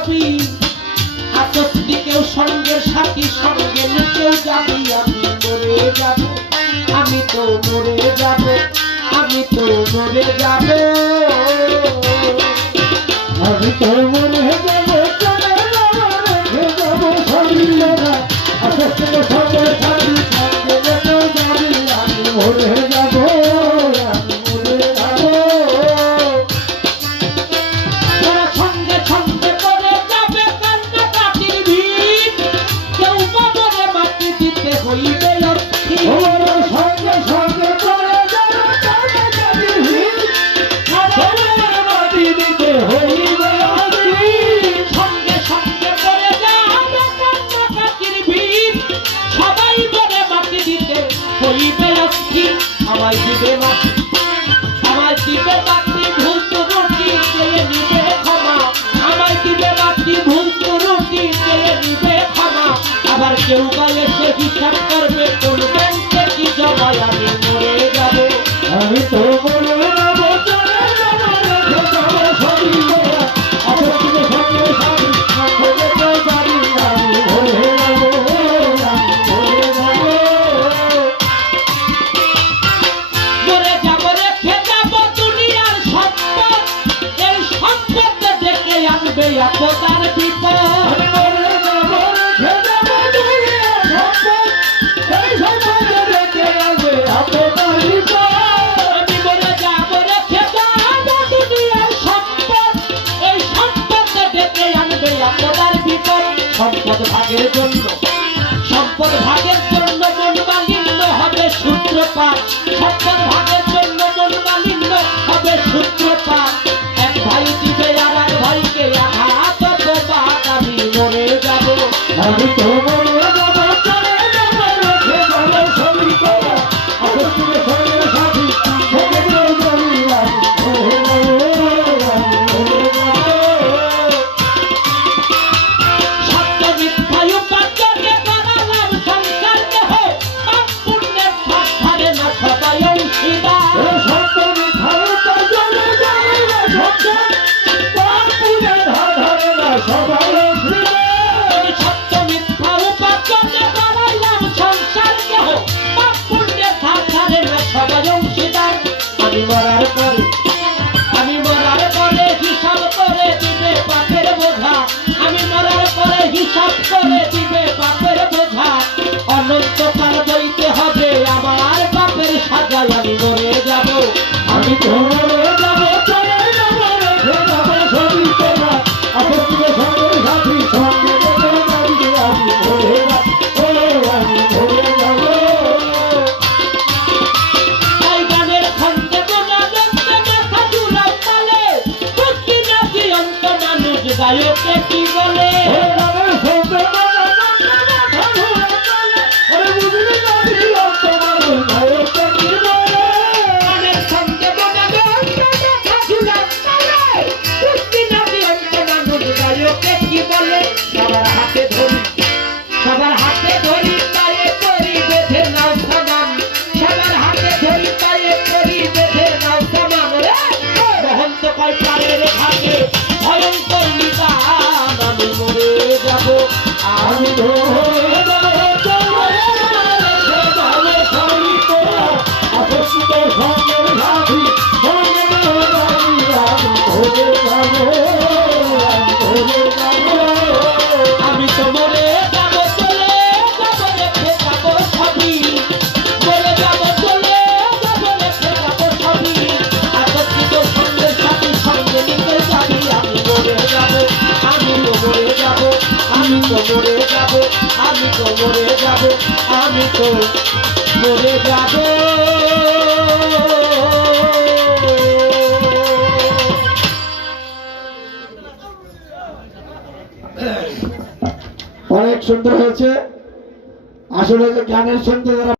ছবি আসস্তি কেউ সঙ্গের সাথী সঙ্গে নিতেও যাবি আমি মরে যাব আমি তো মরে যাব আমি তো মরে যাব আমি তো মরে যাব চলে যাব শরীরা আসতে সবে সাথী সঙ্গে নিতেও যাবি আমি মরে যাব আমি মরে যাব তোরা সঙ্গে সঙ্গে করে যাবে কান্নাকাটির ভিড় কেউ বাবরে মাটি দিতে হইবে অস্থির সঙ্গে সঙ্গে করে যাবে কান্নাকাটির ভিড় সবার মাটি দিতে হইবে অস্থির সঙ্গে সঙ্গে করে যাবে কান্নাকাটির ভিড় সবাই বলে মাটি দিতে হইবে অস্থির আমায় দিবে মাটি আমায় দিবে মাটি ভুল তো রুটি চেয়ে নিবে ক্ষমা আমায় দিবে মাটি ভুল তো রুটি চেয়ে নিবে ক্ষমা আবার কেউ বলে সে হিসাব করবে কোন ব্যাংকে কি জমায় আমি মরে যাব আমি তো মরে যাব চলে যাব রেখে যাব শরীরা আসতে সঙ্গে সাথী সঙ্গে নিতেও যাবি আমি মরে যাব আমি মরে যাব মরে যাব রেখে যাব দুনিয়ার সম্পদ এই সম্পদ দেখে আনবে আপদার বিপদ আমি মরে যাব রেখে যাব দুনিয়ার সম্পদ এই সম্পদ রেখে আসবে আপনার বিপদ আমি মরে যাব রেখে যাব দুনিয়ার সম্পদ এই সম্পদ দেখে আনবে আপদার বিপদ সম্পদ ভাগের জন্য মন মালিন্য হবে সূত্রপাত সম্পদ ভাগের জন্য মন মালিন্য হবে সূত্রপাত এক ভাই দিবে আর এক ভাইকে আঘাত অপবাদ আমি মরে যাব আমি তো মরে যাব চলে যাব রেখে যাব শরীরা আসতে সঙ্গে সাথী সঙ্গে নিতেও যাবি আমি মরে যাব আমি মরে যাব সত্য মিথ্যায় উপার্জনে বানালাম সংসার দেহ পাপ পুণ্যের ভাগ ধারে না সবাই অংশীদার সত্য মিথ্যার উপার্জনে জানিলে সংসার পাপ পুণ্যের ধার ধারে না সবাই অংশীদার আমি সত্য মিথ্যা উপার্জনে বানালাম সংসার দেহ পাপ পুণ্যের ভাগ ধারে না সবাই অংশীদার আমি মরার পরে হিসাব করে দিবে পাপের বোঝা আমি মরার পরে হিসাব করে দিবে পাপের বোঝা অনন্তকাল বইতে হবে আমার পাপের সাজায় আমি মরে যাব আমি তো মরে যাব চলে যাব রেখে যাব শরীরা আসতে সঙ্গে সাথী সঙ্গে নিতেও যাবি আমি মরে যাব আমি মরে যাব তাই গানের খন্ডে গোনা দেখতে মাথা ঝুলাও তালে বুঝি না জীবন্ত মানুষ গায়কে কি বলে গানের খন্ডে গোনা দেখতে মাথা ঝুলাও তালে বুঝি না জীবন্ত মানুষ গায়কে কি বলে সবার হাতে ধরি পায়ে করি বেঁধে নাও সামান সবার হাতে ধরি পায়ে করি বেঁধে নাও সামান রে মহন্ত কয় প্রাণের ভাগে ভয়ঙ্কর নিদান আমি মরে যাব আমি তো মরে যাব চলে যাব শরীরা আসতে সঙ্গে সাথী সঙ্গে নিতেও যাবি আমি মরে যাব আমি মরে যাব আমি তো মরে যাব চলে যাব রেখে যাব সবই মরে যাব চলে যাব রেখে যাব সবই আকর্ষিত সঙ্গের সাথে সঙ্গে নিতে যাবি আমি মরে যাব আমি তো মরে যাব আমি তো মরে যাব আমি তো মরে যাব আমি তো মরে যাব অনেক সুন্দর হয়েছে আসলে যে গানের সঙ্গে যারা